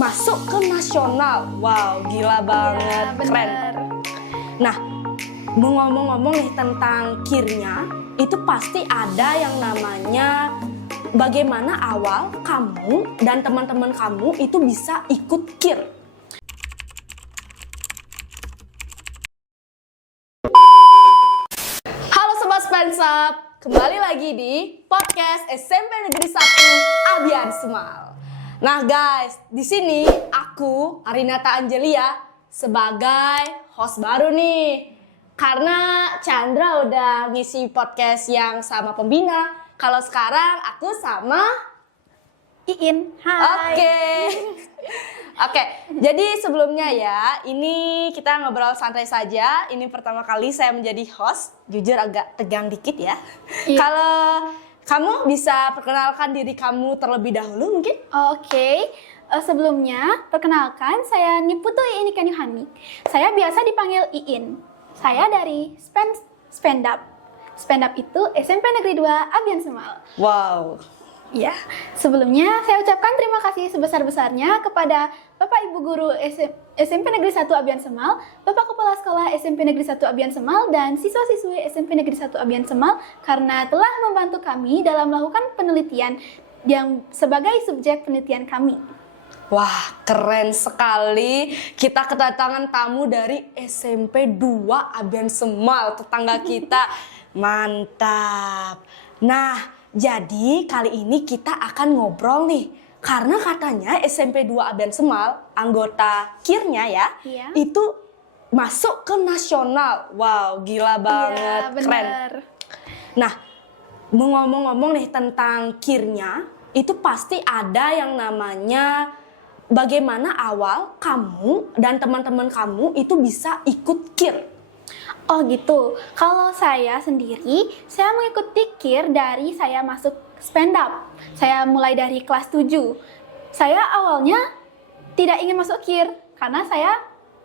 masuk ke nasional. Wow, gila banget, Iya, keren. bener. Nah, ngomong-ngomong nih tentang KIR-nya, itu pasti ada yang namanya bagaimana awal kamu dan teman-teman kamu itu bisa ikut KIR. Halo Sobat Spensap, kembali lagi di podcast SMP Negeri 1 Abian Semal. Nah guys, di sini aku Arinata Angelia sebagai host baru nih. Karena Chandra udah ngisi podcast yang sama pembina. Kalau sekarang aku sama Iin, hai. Oke, jadi sebelumnya ya, ini kita ngobrol santai saja. Ini pertama kali saya menjadi host, jujur agak tegang dikit ya. Iya. Kalau kamu bisa perkenalkan diri kamu terlebih dahulu mungkin? Oke. Sebelumnya, perkenalkan saya Niputu Iin Ikan Yohani. Saya biasa dipanggil Iin. Saya dari Spendap. Spendap itu SMP Negeri 2 Abian Semal. Wow. Ya, sebelumnya saya ucapkan terima kasih sebesar-besarnya kepada Bapak Ibu Guru SMP Negeri 1 Abian Semal, Bapak Kepala Sekolah SMP Negeri 1 Abian Semal, dan siswa-siswi SMP Negeri 1 Abian Semal karena telah membantu kami dalam melakukan penelitian yang sebagai subjek penelitian kami. Wah, keren sekali. Kita kedatangan tamu dari SMP 2 Abian Semal, tetangga kita. Mantap. Nah, jadi kali ini kita akan ngobrol nih. Karena katanya SMP 2 Abian Semal, anggota KIR-nya ya, Iya. itu masuk ke nasional. Wow, gila banget, Iya, keren. benar. Nah, ngomong-ngomong nih tentang KIR-nya, itu pasti ada yang namanya bagaimana awal kamu dan teman-teman kamu itu bisa ikut KIR. Oh gitu. Kalau saya sendiri, saya mengikuti KIR dari saya masuk Spendap. Saya mulai dari kelas 7. Saya awalnya tidak ingin masuk KIR karena saya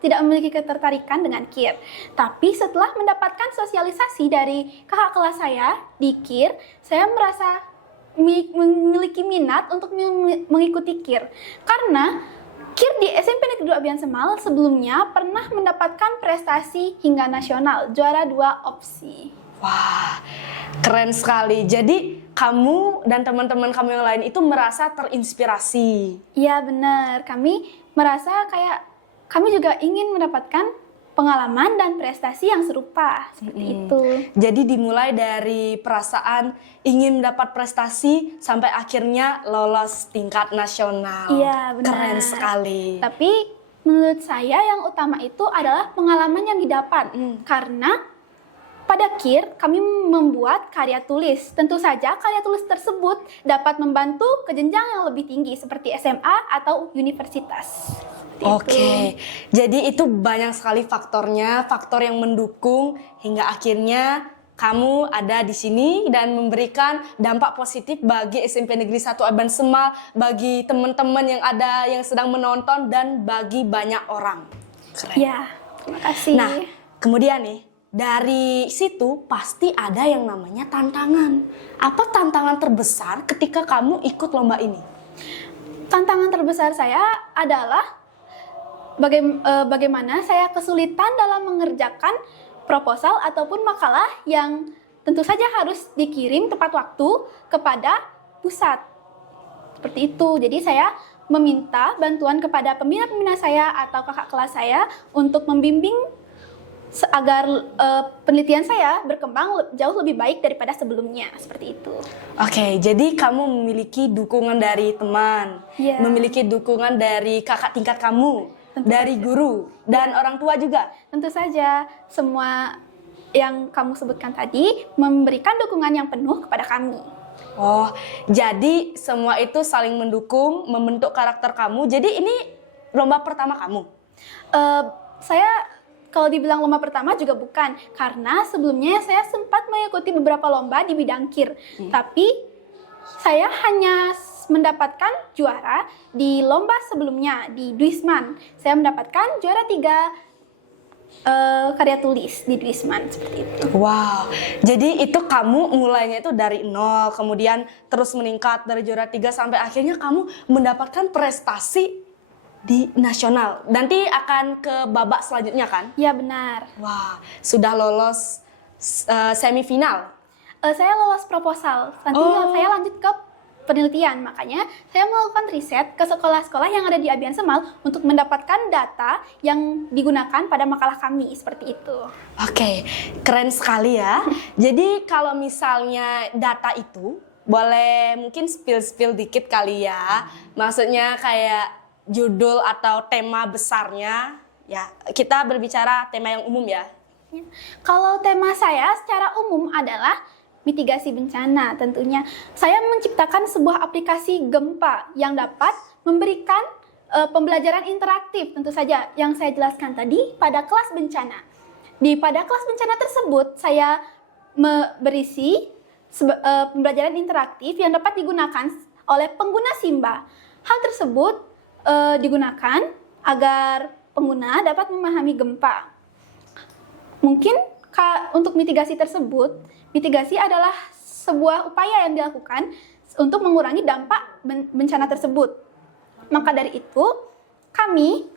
tidak memiliki ketertarikan dengan KIR. Tapi setelah mendapatkan sosialisasi dari kakak kelas saya di KIR, saya merasa memiliki minat untuk mengikuti KIR. Karena KIR di SMP Negeri 2 Abian Semal sebelumnya pernah mendapatkan prestasi hingga nasional, juara 2 opsi. Wah, keren sekali. Jadi kamu dan teman-teman kamu yang lain itu merasa terinspirasi. Iya benar, kami merasa kayak kami juga ingin mendapatkan pengalaman dan prestasi yang serupa, seperti itu. Jadi dimulai dari perasaan ingin mendapat prestasi sampai akhirnya lolos tingkat nasional. Iya benar. Keren sekali. Tapi menurut saya yang utama itu adalah pengalaman yang didapat. Karena pada KIR kami membuat karya tulis. Tentu saja karya tulis tersebut dapat membantu ke jenjang yang lebih tinggi seperti SMA atau universitas. Oke, jadi itu banyak sekali faktornya, faktor yang mendukung hingga akhirnya kamu ada di sini dan memberikan dampak positif bagi SMP Negeri 1 Abian Semal, bagi teman-teman yang ada yang sedang menonton dan bagi banyak orang. Keren. Ya, terima kasih. Nah, kemudian nih, dari situ pasti ada yang namanya tantangan. Apa tantangan terbesar ketika kamu ikut lomba ini? Tantangan terbesar saya adalah bagaimana saya kesulitan dalam mengerjakan proposal ataupun makalah yang tentu saja harus dikirim tepat waktu kepada pusat. Seperti itu. Jadi saya meminta bantuan kepada pembina-pembina saya atau kakak kelas saya untuk membimbing agar penelitian saya berkembang jauh lebih baik daripada sebelumnya. Seperti itu. Oke, jadi kamu memiliki dukungan dari teman, Iya. memiliki dukungan dari kakak tingkat kamu, Tentu dari saja. guru, dan orang tua juga. Tentu saja semua yang kamu sebutkan tadi memberikan dukungan yang penuh kepada kami. Oh, jadi semua itu saling mendukung, membentuk karakter kamu. Jadi ini lomba pertama kamu? Saya kalau dibilang lomba pertama juga bukan, karena sebelumnya saya sempat mengikuti beberapa lomba di bidang KIR. Tapi saya hanya mendapatkan juara di lomba sebelumnya di Duisman. Saya mendapatkan juara 3 karya tulis di Duisman, seperti itu. Wow, jadi itu kamu mulainya itu dari nol, kemudian terus meningkat dari juara 3 sampai akhirnya kamu mendapatkan prestasi di nasional. Nanti akan ke babak selanjutnya kan? Ya benar. Wah, sudah lolos semifinal. Saya lolos proposal. Nanti saya lanjut ke penelitian. Makanya saya melakukan riset ke sekolah-sekolah yang ada di Abian Semal untuk mendapatkan data yang digunakan pada makalah kami. Seperti itu. Oke, keren sekali ya. Jadi kalau misalnya data itu, boleh mungkin spill dikit kali ya. Maksudnya kayak judul atau tema besarnya. Ya, kita berbicara tema yang umum ya. Kalau tema saya secara umum adalah mitigasi bencana. Tentunya saya menciptakan sebuah aplikasi gempa yang dapat memberikan pembelajaran interaktif, tentu saja yang saya jelaskan tadi pada kelas bencana. Pada kelas bencana tersebut saya berisi pembelajaran interaktif yang dapat digunakan oleh pengguna Simba. Hal tersebut digunakan agar pengguna dapat memahami gempa. Mungkin untuk mitigasi tersebut, mitigasi adalah sebuah upaya yang dilakukan untuk mengurangi dampak bencana tersebut. Maka dari itu, kami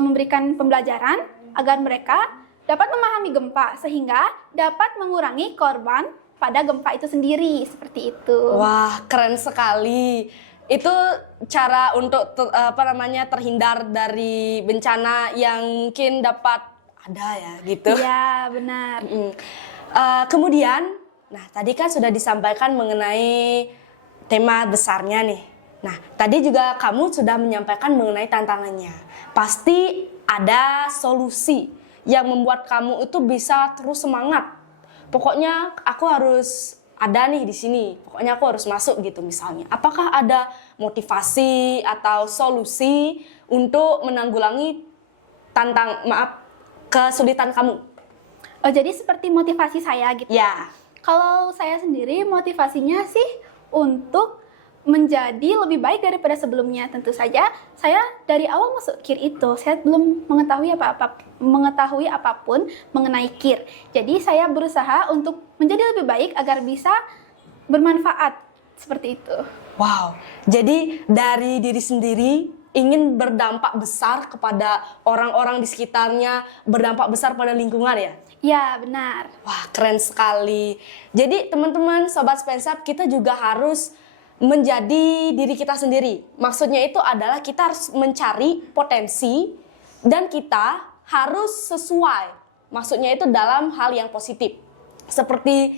memberikan pembelajaran agar mereka dapat memahami gempa sehingga dapat mengurangi korban pada gempa itu sendiri, seperti itu. Wah, keren sekali. Itu cara untuk terhindar dari bencana yang mungkin dapat ada ya gitu. Ya, benar. Kemudian, nah tadi kan sudah disampaikan mengenai tema besarnya nih. Nah, tadi juga kamu sudah menyampaikan mengenai tantangannya. Pasti ada solusi yang membuat kamu itu bisa terus semangat. Pokoknya aku harus ada nih di sini. Pokoknya aku harus masuk gitu misalnya. Apakah ada motivasi atau solusi untuk menanggulangi kesulitan kamu? Oh, jadi seperti motivasi saya gitu. Ya. Kalau saya sendiri motivasinya sih untuk menjadi lebih baik daripada sebelumnya. Tentu saja saya dari awal masuk KIR itu saya belum mengetahui apapun mengenai KIR. Jadi saya berusaha untuk menjadi lebih baik agar bisa bermanfaat seperti itu. Wow. Jadi dari diri sendiri ingin berdampak besar kepada orang-orang di sekitarnya, berdampak besar pada lingkungan ya? Ya, benar. Wah, keren sekali. Jadi teman-teman, Sobat Spensap, kita juga harus menjadi diri kita sendiri. Maksudnya itu adalah kita harus mencari potensi dan kita harus sesuai. Maksudnya itu dalam hal yang positif. Seperti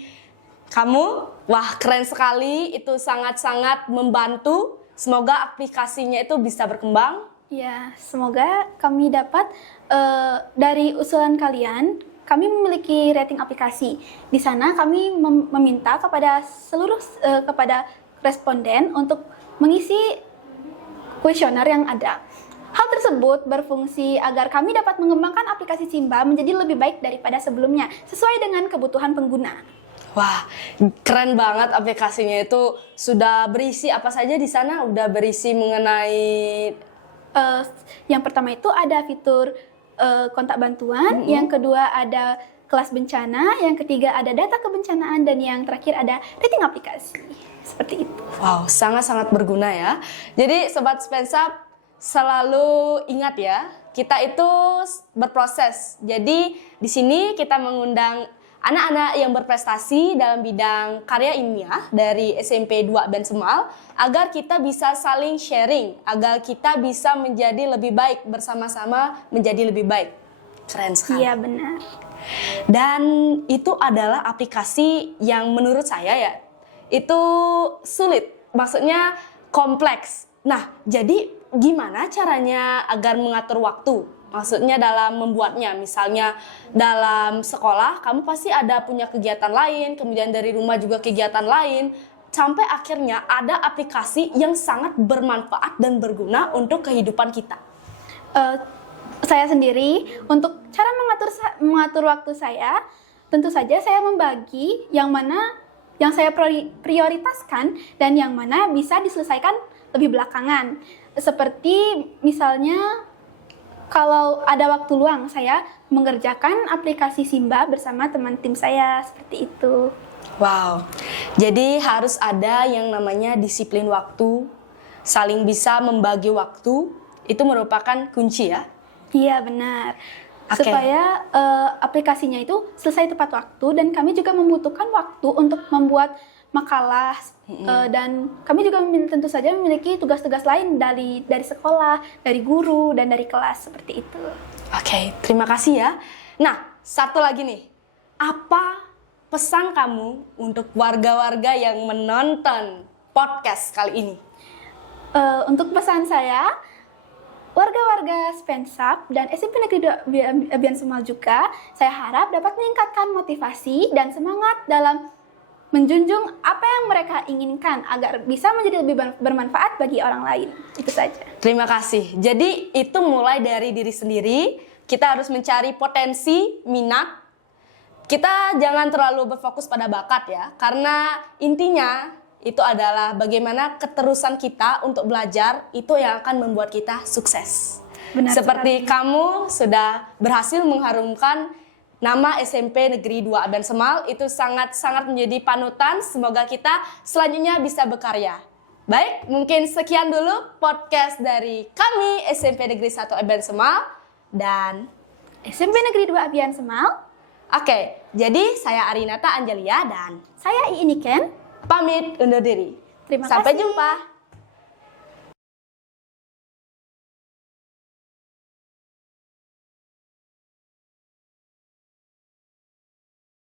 kamu, wah keren sekali, itu sangat-sangat membantu. Semoga aplikasinya itu bisa berkembang. Ya, semoga kami dapat dari usulan kalian, kami memiliki rating aplikasi. Di sana kami meminta kepada seluruh kepada responden untuk mengisi kuesioner yang ada. Hal tersebut berfungsi agar kami dapat mengembangkan aplikasi Simba menjadi lebih baik daripada sebelumnya, sesuai dengan kebutuhan pengguna. Wah, keren banget aplikasinya itu. Sudah berisi apa saja di sana? Udah berisi mengenai yang pertama itu ada fitur kontak bantuan, yang kedua ada kelas bencana, yang ketiga ada data kebencanaan, dan yang terakhir ada rating aplikasi. Seperti itu. Wow, sangat-sangat berguna ya. Jadi Sobat Spensap, selalu ingat ya, kita itu berproses. Jadi di sini kita mengundang anak-anak yang berprestasi dalam bidang karya ilmiah dari SMP 2 Abian Semal agar kita bisa saling sharing, agar kita bisa menjadi lebih baik, bersama-sama menjadi lebih baik. Keren sekali. Iya, benar. Dan itu adalah aplikasi yang menurut saya ya, itu sulit, maksudnya kompleks. Nah, jadi gimana caranya agar mengatur waktu? Maksudnya dalam membuatnya, misalnya dalam sekolah kamu pasti ada punya kegiatan lain, kemudian dari rumah juga kegiatan lain, sampai akhirnya ada aplikasi yang sangat bermanfaat dan berguna untuk kehidupan kita. Saya sendiri, untuk cara mengatur waktu saya, tentu saja saya membagi yang mana yang saya prioritaskan dan yang mana bisa diselesaikan lebih belakangan. Seperti misalnya kalau ada waktu luang, saya mengerjakan aplikasi Simba bersama teman tim saya, seperti itu. Wow, jadi harus ada yang namanya disiplin waktu, saling bisa membagi waktu, itu merupakan kunci ya. Iya, benar. Oke. Supaya aplikasinya itu selesai tepat waktu, dan kami juga membutuhkan waktu untuk membuat makalah, dan kami juga tentu saja memiliki tugas-tugas lain dari sekolah, dari guru, dan dari kelas, seperti itu. Oke, terima kasih ya. Nah, satu lagi nih. Apa pesan kamu untuk warga-warga yang menonton podcast kali ini? Untuk pesan saya, warga-warga Spensap dan SMP Negeri 2 Abian Semal juga, saya harap dapat meningkatkan motivasi dan semangat dalam menjunjung apa yang mereka inginkan agar bisa menjadi lebih bermanfaat bagi orang lain. Itu saja. Terima kasih. Jadi itu mulai dari diri sendiri, kita harus mencari potensi, minat. Kita jangan terlalu berfokus pada bakat ya, karena intinya itu adalah bagaimana keterusan kita untuk belajar itu yang akan membuat kita sukses. Benar Seperti sekali. kamu sudah berhasil mengharumkan nama SMP Negeri 2 Abian Semal, itu sangat-sangat menjadi panutan. Semoga kita selanjutnya bisa berkarya. Baik, mungkin sekian dulu podcast dari kami SMP Negeri 1 Abian Semal dan SMP Negeri 2 Abian Semal, oke, jadi saya Arinata Angelia dan saya Iiniken. pamit undur diri. Terima Sampai kasih. jumpa.